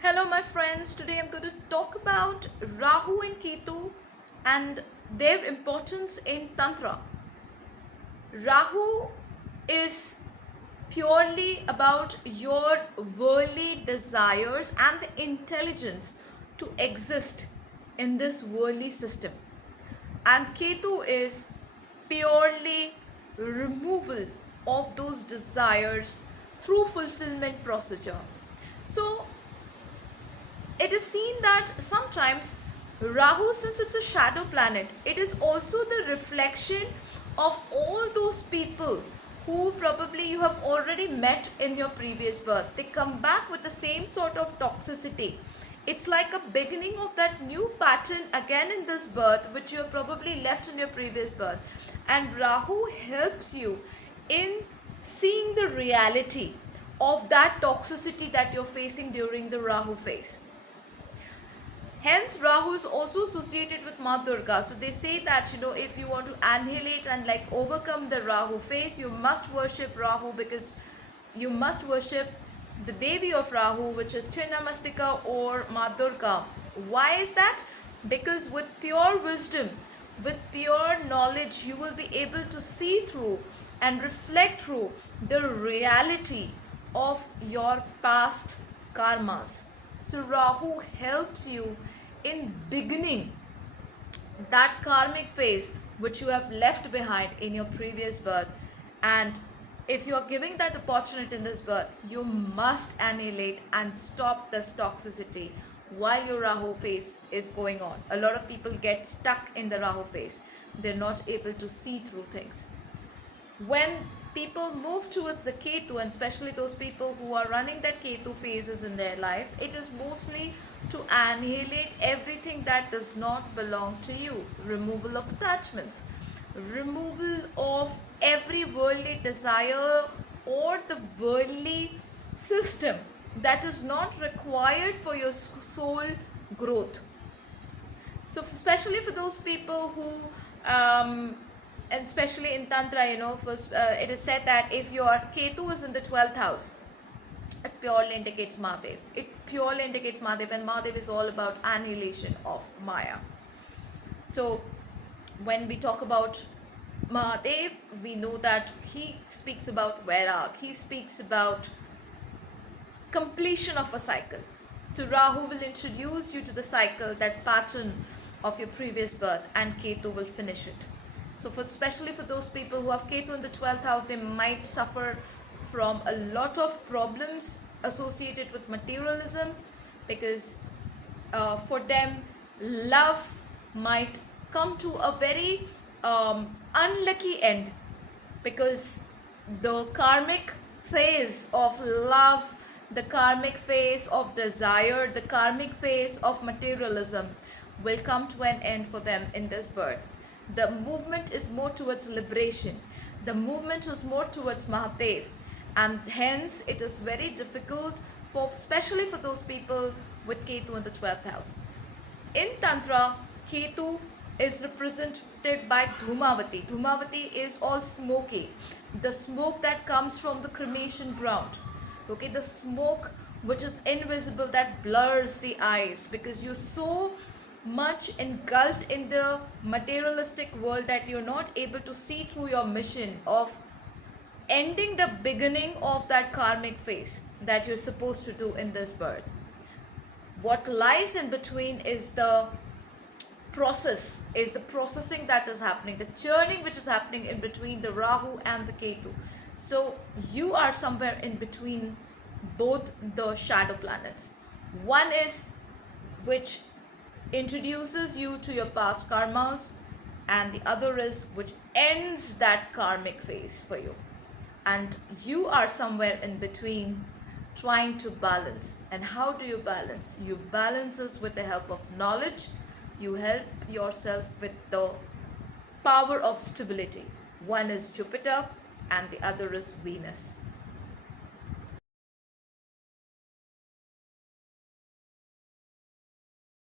Hello, my friends. Today I'm going to talk about Rahu and Ketu and their importance in Tantra. Rahu is purely about your worldly desires and the intelligence to exist in this worldly system. And Ketu is purely removal of those desires through fulfillment procedure. So it is seen that sometimes Rahu, since it's a shadow planet, it is also the reflection of all those people who probably you have already met in your previous birth. They come back with the same sort of toxicity. It's like a beginning of that new pattern again in this birth, which you have probably left in your previous birth. And Rahu helps you in seeing the reality of that toxicity that you're facing during the Rahu phase. Hence, Rahu is also associated with Ma Durga. So they say that, if you want to annihilate and like overcome the Rahu phase, you must worship Rahu, because you must worship the Devi of Rahu, which is Chinnamastika or Ma Durga. Why is that? Because with pure wisdom, with pure knowledge, you will be able to see through and reflect through the reality of your past karmas. So Rahu helps you in beginning that karmic phase which you have left behind in your previous birth. And if you are giving that opportunity in this birth, you must annihilate and stop this toxicity while your Rahu phase is going on. A lot of people get stuck in the Rahu phase. They're not able to see through things. When people move towards the Ketu, and especially those people who are running that Ketu phases in their life, it is mostly to annihilate everything that does not belong to you. Removal of attachments, removal of every worldly desire or the worldly system that is not required for your soul growth. So especially for those people who and especially in Tantra, first, it is said that if your Ketu is in the 12th house, it purely indicates Mahadev. It purely indicates Mahadev, and Mahadev is all about annihilation of Maya. So when we talk about Mahadev, we know that he speaks about Vairag. He speaks about completion of a cycle. So Rahu will introduce you to the cycle, that pattern of your previous birth, and Ketu will finish it. So especially for those people who have Ketu in the 12th house, they might suffer from a lot of problems associated with materialism, because for them love might come to a very unlucky end, because the karmic phase of love, the karmic phase of desire, the karmic phase of materialism will come to an end for them in this birth. The movement is more towards liberation. The movement is more towards Mahadev, and hence it is very difficult for, especially for those people with Ketu in the 12th house. In Tantra, Ketu is represented by Dhumavati. Dhumavati is all smoky. The smoke that comes from the cremation ground. Okay, the smoke which is invisible, that blurs the eyes, because you're so much engulfed in the materialistic world that you're not able to see through your mission of ending the beginning of that karmic phase that you're supposed to do in this birth. What lies in between is the processing that is happening, the churning which is happening in between the Rahu and the Ketu. So you are somewhere in between both the shadow planets. One is which introduces you to your past karmas, and the other is which ends that karmic phase for you. And you are somewhere in between, trying to balance. And how do you balance? You balance this with the help of knowledge. You help yourself with the power of stability. One is Jupiter and the other is Venus.